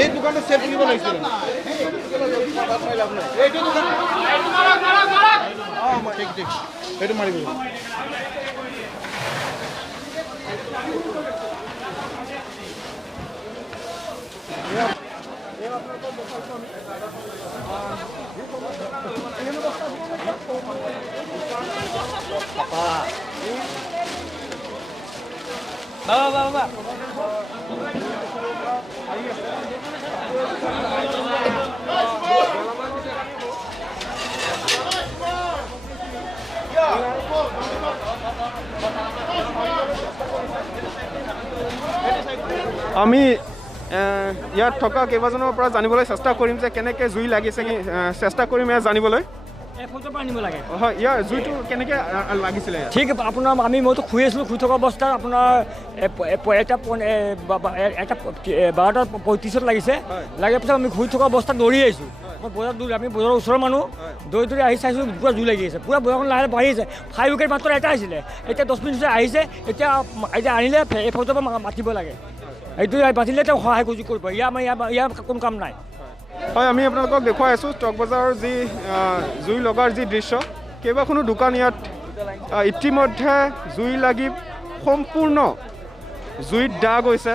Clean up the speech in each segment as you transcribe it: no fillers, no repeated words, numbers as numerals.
এই দোকানটা সেট দিব লাগিছিল এইটো দোকান ঠিক ঠিক এইটো মাৰিব বাবা আমি ইয়াত থকা কেইবাজনৰ পৰা জানিবলৈ চেষ্টা কৰিম যে কেনেকৈ জুই লাগিছে চেষ্টা কৰিম ইয়াত জানিবলৈ হয় ইয়াৰ জুইটো কেনেকৈ লাগিছিলে ঠিক আপোনাৰ মইতো শুই আছিলোঁ শুই থকা অৱস্থাত আপোনাৰ এটা 12:35 লাগিছে লাগাৰ পিছত আমি শুই থকা অৱস্থাত দৌৰি আহিছোঁ মই আমি বজাৰৰ ওচৰৰ মানুহ দৌৰি আহি চাইছোঁ পূৰা জুই লাগি আছে পূৰা বজাৰখন লাহে বাঢ়ি আছে ফায়াৰ ব্ৰিগেড মাত্ৰ এটা আহিছিলে এতিয়া 10 মিনিট আহিছে এতিয়া আনিলে এফালৰ পৰা মাতিব লাগে এইটো মাতিলে তেওঁ সহায় কৰিব ইয়াৰ কোনো কাম নাই হয় আমি আপোনালোকক দেখুৱাই আছোঁ ষ্টক বজাৰৰ যি জুই লগাৰ যি দৃশ্য কেইবাখনো দোকান ইয়াত ইতিমধ্যে জুই লাগি সম্পূৰ্ণ জুইত দাগ হৈছে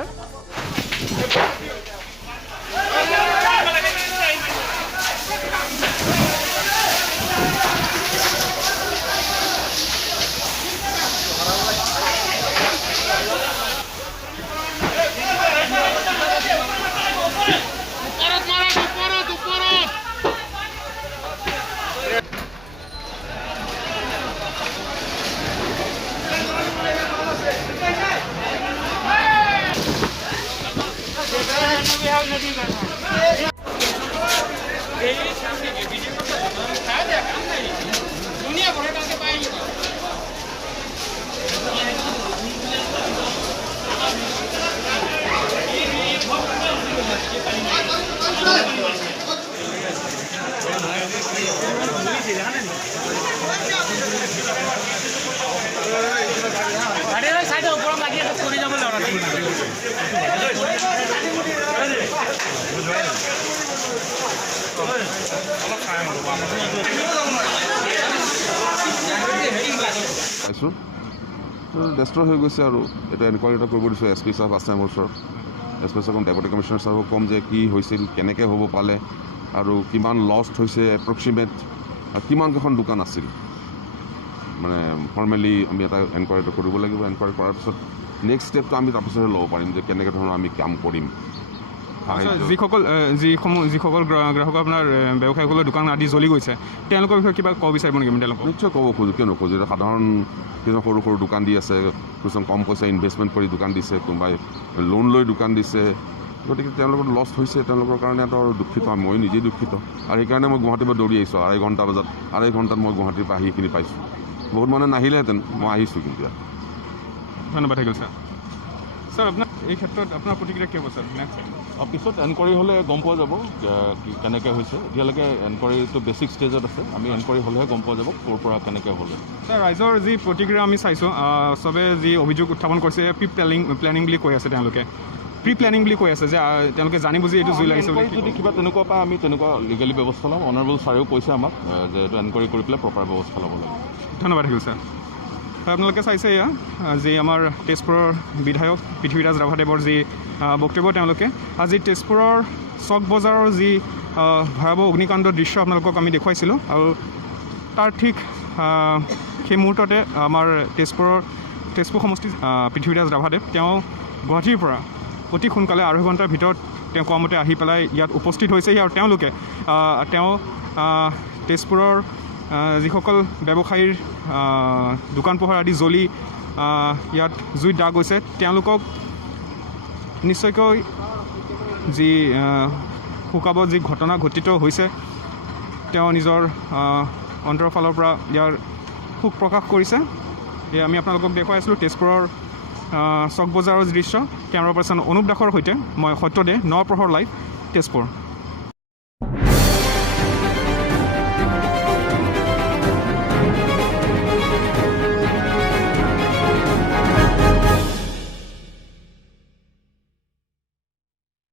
ডেষ্ট্ৰয় হৈ গৈছে আৰু এটা এনকুৱাৰী এটা কৰিব দিছোঁ এছ পি ছাৰ ফাৰ্ষ্ট টাইমৰ ওচৰত এছ পি ছাৰক ডেপুটি কমিশ্যনাৰ ছাৰক ক'ম যে কি হৈছিল কেনেকৈ হ'ব পালে আৰু কিমান লষ্ট হৈছে এপ্ৰক্সিমেট আৰু কিমানকেইখন দোকান আছিল মানে ফৰ্মেলি আমি এটা এনকুৱাৰী এটা কৰিব লাগিব এনকুৱাৰী কৰাৰ পিছত নেক্সট ষ্টেপটো আমি তাৰপিছতহে ল'ব পাৰিম যে কেনেকৈ ধৰণৰ আমি কাম কৰিম যিসকল গ্ৰাহক আপোনাৰ ব্যৱসায়ীসকলৰ দোকান আদি জ্বলি গৈছে তেওঁলোকৰ বিষয়ে কিবা ক'ব বিচাৰিব নেকি তেওঁলোকক নিশ্চয় ক'ব খোজোঁ কিয় নোখোজো এতিয়া সাধাৰণ কিছুমান সৰু সৰু দোকান দি আছে কিছুমান কম পইচা ইনভেষ্টমেণ্ট কৰি দোকান দিছে কোনোবাই লোন লৈ দোকান দিছে গতিকে তেওঁলোকৰ লষ্ট হৈছে তেওঁলোকৰ কাৰণে এটা দুখিত মই নিজেই দুখিত আৰু সেইকাৰণে মই গুৱাহাটীৰ পৰা দৌৰি আহিছোঁ 2.5 ঘণ্টাত মই গুৱাহাটীৰ পৰা আহি এইখিনি পাইছোঁ বহুত মানুহে নাহিলেহেঁতেন মই আহিছোঁ কিন্তু ধন্যবাদ থাকিল ছাৰ ছাৰ আপোনাৰ এই ক্ষেত্ৰত আপোনাৰ প্ৰতিক্ৰিয়া কি হ'ব ছাৰ পিছত এনকুৱাৰী হ'লে গম পোৱা যাব কেনেকৈ হৈছে এতিয়ালৈকে এনকুৱাৰীটো বেছিক ষ্টেজত আছে আমি এনকুৱাৰী হ'লেহে গম পোৱা যাব ক'ৰ পৰা কেনেকৈ হ'লে ছাৰ ৰাইজৰ যি প্ৰতিক্ৰিয়া আমি চাইছোঁ চবে যি অভিযোগ উত্থাপন কৰিছে প্লেনিং বুলি কৈ আছে তেওঁলোকে প্লেনিং বুলি কৈ আছে যে তেওঁলোকে জানি বুজি এইটো জুই লাগিছে যদি কিবা তেনেকুৱা পায় আমি তেনেকুৱা লিগেলি ব্যৱস্থা ল'ম অনাৰেবল ছাৰেও কৈছে আমাক যে এইটো এনকুৱাৰী কৰি পেলাই প্ৰপাৰ ব্যৱস্থা ল'ব লাগে ধন্যবাদ থাকিল ছাৰ আপোনালোকে চাইছে এয়া যি আমাৰ তেজপুৰৰ বিধায়ক পৃথ্বীৰাজ ৰাভাদেৱৰ যি বক্তব্য তেওঁলোকে আজি তেজপুৰৰ চক বজাৰৰ যি ভয়াৱহ অগ্নিকাণ্ডৰ দৃশ্য আপোনালোকক আমি দেখুৱাইছিলোঁ আৰু তাৰ ঠিক সেই মুহূৰ্ততে আমাৰ তেজপুৰ সমষ্টি পৃথ্বীৰাজ ৰাভাদেৱ তেওঁ গুৱাহাটীৰ পৰা অতি সোনকালে 2.5 ঘণ্টাৰ ভিতৰত তেওঁ কোৱা মতে আহি পেলাই ইয়াত উপস্থিত হৈছেহি আৰু তেওঁলোকে তেজপুৰৰ যিসকল ব্যৱসায়ীৰ দোকান পোহাৰ আদি জ্বলি ইয়াত জুইত দাগ গৈছে তেওঁলোকক নিশ্চয়কৈ যি শোকাব যি ঘটনা ঘটিত হৈছে তেওঁ নিজৰ অন্তৰৰ ফালৰ পৰা ইয়াৰ শোক প্ৰকাশ কৰিছে এই আমি আপোনালোকক দেখুৱাই আছিলোঁ তেজপুৰৰ চক বজাৰৰ দৃশ্য কেমেৰা পাৰ্চন অনুপ দাসৰ সৈতে মই সত্যদেৱ নৱপ্ৰহৰ লাইভ তেজপুৰ